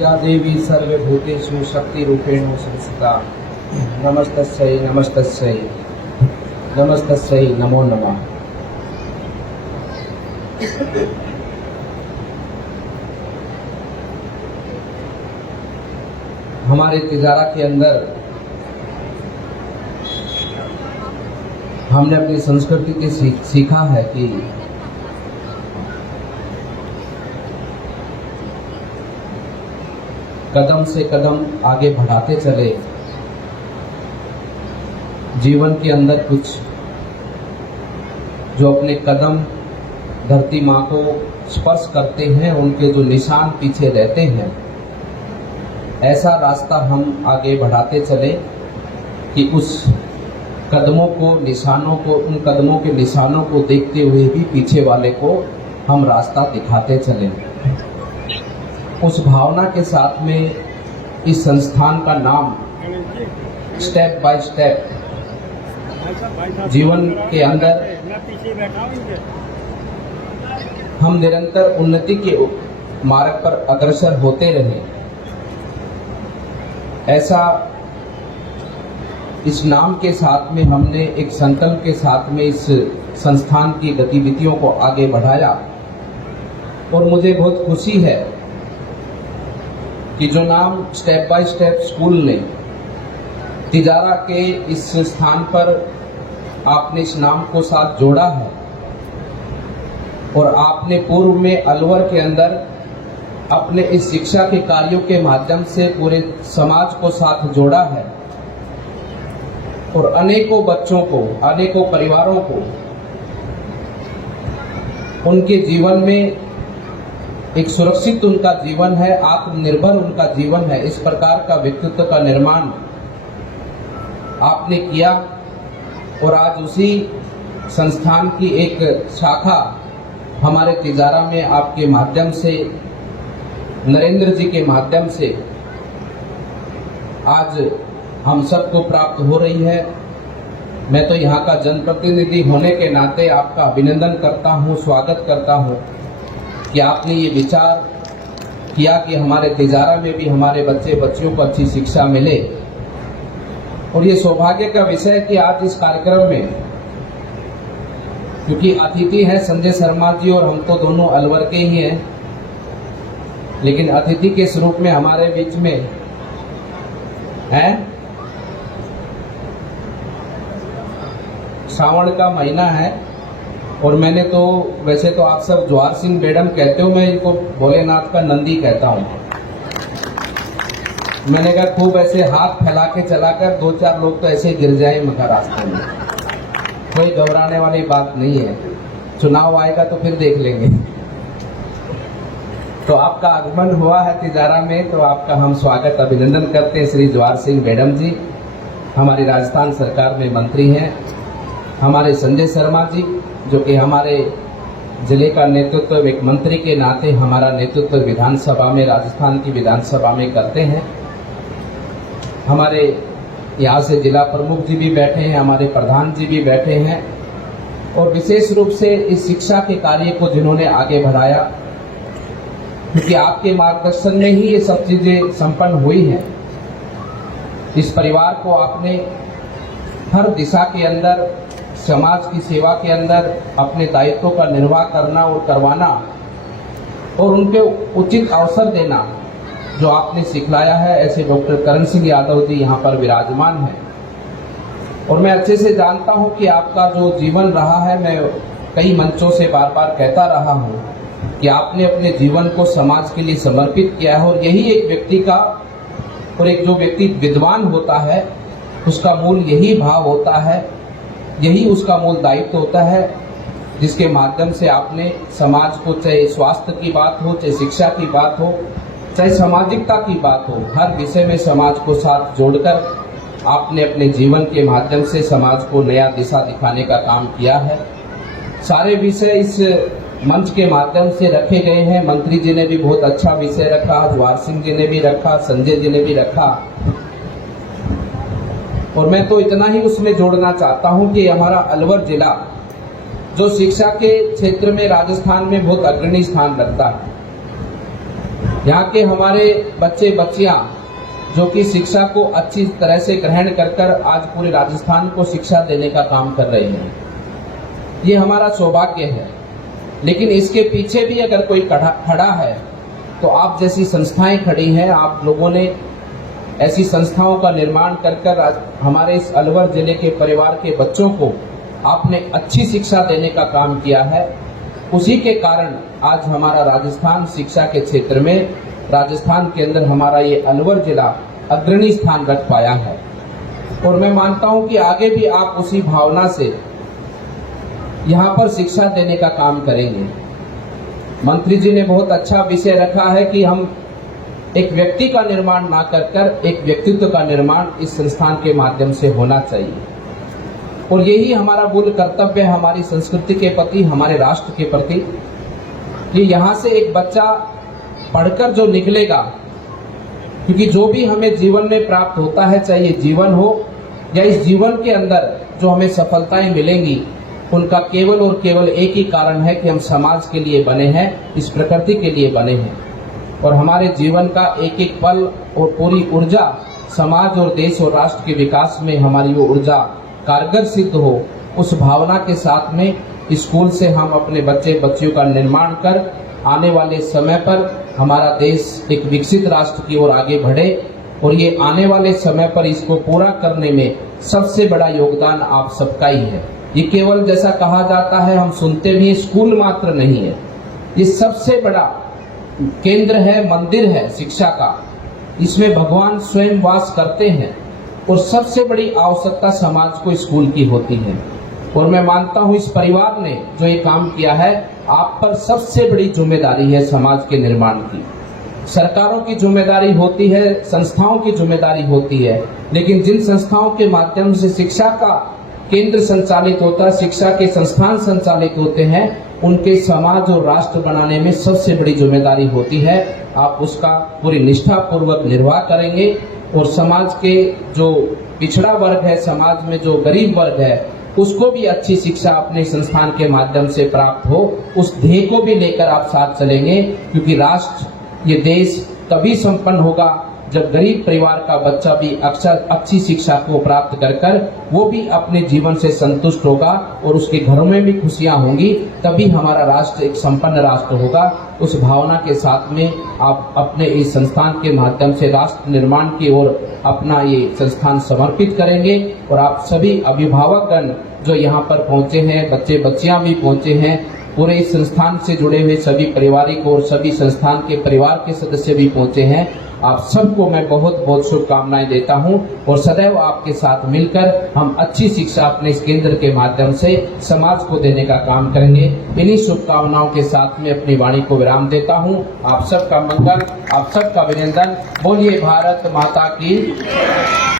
या देवी सर्वभूतेषु शक्तिरूपेण संस्थिता नमस्तस्यै नमस्तस्यै नमस्तस्यै नमो नमः। हमारे तिजारा के अंदर हमने अपनी संस्कृति के सीखा है कि कदम से कदम आगे बढ़ाते चले, जीवन के अंदर कुछ जो अपने कदम धरती माँ को स्पर्श करते हैं उनके जो निशान पीछे रहते हैं, ऐसा रास्ता हम आगे बढ़ाते चले कि उस कदमों को निशानों को उन कदमों के निशानों को देखते हुए भी पीछे वाले को हम रास्ता दिखाते चले। उस भावना के साथ में इस संस्थान का नाम स्टेप बाय स्टेप जीवन के अंदर हम निरंतर उन्नति के मार्ग पर अग्रसर होते रहे, ऐसा इस नाम के साथ में हमने एक संकल्प के साथ में इस संस्थान की गतिविधियों को आगे बढ़ाया। और मुझे बहुत खुशी है कि जो नाम स्टेप बाय स्टेप स्कूल ने तिजारा के इस स्थान पर आपने इस नाम को साथ जोड़ा है और आपने पूर्व में अलवर के अंदर अपने इस शिक्षा के कार्यों के माध्यम से पूरे समाज को साथ जोड़ा है और अनेकों बच्चों को, अनेकों परिवारों को उनके जीवन में एक सुरक्षित उनका जीवन है, आत्मनिर्भर उनका जीवन है, इस प्रकार का व्यक्तित्व का निर्माण आपने किया। और आज उसी संस्थान की एक शाखा हमारे तिजारा में आपके माध्यम से, नरेंद्र जी के माध्यम से आज हम सबको प्राप्त हो रही है। मैं तो यहाँ का जनप्रतिनिधि होने के नाते आपका अभिनंदन करता हूँ, स्वागत करता हूँ कि आपने ये विचार किया कि हमारे तिजारा में भी हमारे बच्चे बच्चियों को अच्छी शिक्षा मिले। और ये सौभाग्य का विषय है कि आज इस कार्यक्रम में, क्योंकि अतिथि हैं संजय शर्मा जी और हम तो दोनों अलवर के ही हैं, लेकिन अतिथि के स्वरूप में हमारे बीच में हैं, श्रावण का महीना है और मैंने तो वैसे तो आप सब जवाहर सिंह बेडम कहते हो, मैं इनको भोलेनाथ का नंदी कहता हूँ। मैंने कहा खूब ऐसे हाथ फैला के चलाकर 2-4 लोग तो ऐसे गिर जाए मगर रास्ते में, कोई घबराने वाली बात नहीं है। चुनाव आएगा तो फिर देख लेंगे। तो आपका आगमन हुआ है तिजारा में, तो आपका हम स्वागत अभिनंदन करते हैं। श्री जवाहर सिंह बेडम जी हमारी राजस्थान सरकार में मंत्री हैं, हमारे संजय शर्मा जी जो कि हमारे जिले का नेतृत्व एक मंत्री के नाते हमारा नेतृत्व विधानसभा में, राजस्थान की विधानसभा में करते हैं। हमारे यहाँ से जिला प्रमुख जी भी बैठे हैं, हमारे प्रधान जी भी बैठे हैं और विशेष रूप से इस शिक्षा के कार्य को जिन्होंने आगे बढ़ाया, क्योंकि आपके मार्गदर्शन में ही ये सब चीजें संपन्न हुई हैं। इस परिवार को आपने हर दिशा के अंदर, समाज की सेवा के अंदर अपने दायित्वों का निर्वाह करना और करवाना और उनके उचित अवसर देना जो आपने सिखलाया है। ऐसे डॉक्टर करण सिंह यादव जी यहाँ पर विराजमान हैं और मैं अच्छे से जानता हूँ कि आपका जो जीवन रहा है, मैं कई मंचों से बार बार कहता रहा हूँ कि आपने अपने जीवन को समाज के लिए समर्पित किया है। और यही एक व्यक्ति का, और एक जो व्यक्ति विद्वान होता है उसका मूल यही भाव होता है, यही उसका मूल दायित्व होता है, जिसके माध्यम से आपने समाज को, चाहे स्वास्थ्य की बात हो, चाहे शिक्षा की बात हो, चाहे सामाजिकता की बात हो, हर विषय में समाज को साथ जोड़कर आपने अपने जीवन के माध्यम से समाज को नया दिशा दिखाने का काम किया है। सारे विषय इस मंच के माध्यम से रखे गए हैं। मंत्री जी ने भी बहुत अच्छा विषय रखा, जवाहर सिंह जी ने भी रखा, संजय जी ने भी रखा और मैं तो इतना ही उसमें जोड़ना चाहता हूं कि हमारा अलवर जिला जो शिक्षा के क्षेत्र में राजस्थान में बहुत अग्रणी स्थान रखता है, यहाँ के हमारे बच्चे बच्चियां जो कि शिक्षा को अच्छी तरह से ग्रहण कर आज पूरे राजस्थान को शिक्षा देने का काम कर रहे हैं, ये हमारा सौभाग्य है। लेकिन इसके पीछे भी अगर कोई खड़ा है तो आप जैसी संस्थाएं खड़ी हैं। आप लोगों ने ऐसी संस्थाओं का निर्माण कर हमारे इस अलवर जिले के परिवार के बच्चों को आपने अच्छी शिक्षा देने का काम किया है। उसी के कारण आज हमारा राजस्थान शिक्षा के क्षेत्र में, राजस्थान के अंदर हमारा ये अलवर जिला अग्रणी स्थान रख पाया है। और मैं मानता हूं कि आगे भी आप उसी भावना से यहाँ पर शिक्षा देने का काम करेंगे। मंत्री जी ने बहुत अच्छा विषय रखा है कि हम एक व्यक्ति का निर्माण ना कर एक व्यक्तित्व का निर्माण इस संस्थान के माध्यम से होना चाहिए। और यही हमारा मूल कर्तव्य है हमारी संस्कृति के प्रति, हमारे राष्ट्र के प्रति, कि यहाँ से एक बच्चा पढ़कर जो निकलेगा, क्योंकि जो भी हमें जीवन में प्राप्त होता है, चाहे ये जीवन हो या इस जीवन के अंदर जो हमें सफलताएं मिलेंगी, उनका केवल और केवल एक ही कारण है कि हम समाज के लिए बने हैं, इस प्रकृति के लिए बने हैं। और हमारे जीवन का एक एक पल और पूरी ऊर्जा समाज और देश और राष्ट्र के विकास में हमारी वो ऊर्जा कारगर सिद्ध हो, उस भावना के साथ में स्कूल से हम अपने बच्चे बच्चियों का निर्माण कर आने वाले समय पर हमारा देश एक विकसित राष्ट्र की ओर आगे बढ़े। और ये आने वाले समय पर इसको पूरा करने में सबसे बड़ा योगदान आप सबका ही है। ये केवल जैसा कहा जाता है, हम सुनते भी, स्कूल मात्र नहीं है, ये सबसे बड़ा केंद्र है, मंदिर है शिक्षा का। इसमें भगवान स्वयं वास करते हैं और सबसे बड़ी आवश्यकता समाज को स्कूल की होती है। और मैं मानता हूं इस परिवार ने जो ये काम किया है, आप पर सबसे बड़ी जिम्मेदारी है समाज के निर्माण की। सरकारों की जिम्मेदारी होती है, संस्थाओं की जिम्मेदारी होती है, लेकिन जिन संस्थाओं के माध्यम से शिक्षा का केंद्र संचालित होता है, शिक्षा के संस्थान संचालित होते हैं, उनके समाज और राष्ट्र बनाने में सबसे बड़ी जिम्मेदारी होती है। आप उसका पूरी निष्ठा पूर्वक निर्वाह करेंगे और समाज के जो पिछड़ा वर्ग है, समाज में जो गरीब वर्ग है, उसको भी अच्छी शिक्षा अपने संस्थान के माध्यम से प्राप्त हो, उस ध्येय को भी लेकर आप साथ चलेंगे। क्योंकि राष्ट्र, ये देश तभी संपन्न होगा जब गरीब परिवार का बच्चा भी अक्सर अच्छी शिक्षा को प्राप्त कर वो भी अपने जीवन से संतुष्ट होगा और उसके घरों में भी खुशियां होंगी, तभी हमारा राष्ट्र एक संपन्न राष्ट्र होगा। उस भावना के साथ में आप अपने इस संस्थान के माध्यम से राष्ट्र निर्माण की ओर अपना ये संस्थान समर्पित करेंगे। और आप सभी अभिभावकगण जो यहाँ पर पहुंचे हैं, बच्चे बच्चियां भी पहुंचे हैं, पूरे इस संस्थान से जुड़े हुए सभी पारिवारिक और सभी संस्थान के परिवार के सदस्य भी पहुंचे हैं, आप सबको मैं बहुत बहुत शुभकामनाएं देता हूं। और सदैव आपके साथ मिलकर हम अच्छी शिक्षा अपने इस केंद्र के माध्यम से समाज को देने का काम करेंगे। इन्हीं शुभकामनाओं के साथ में अपनी वाणी को विराम देता हूं। आप सबका मंगल, आप सबका अभिनंदन। बोलिए भारत माता की।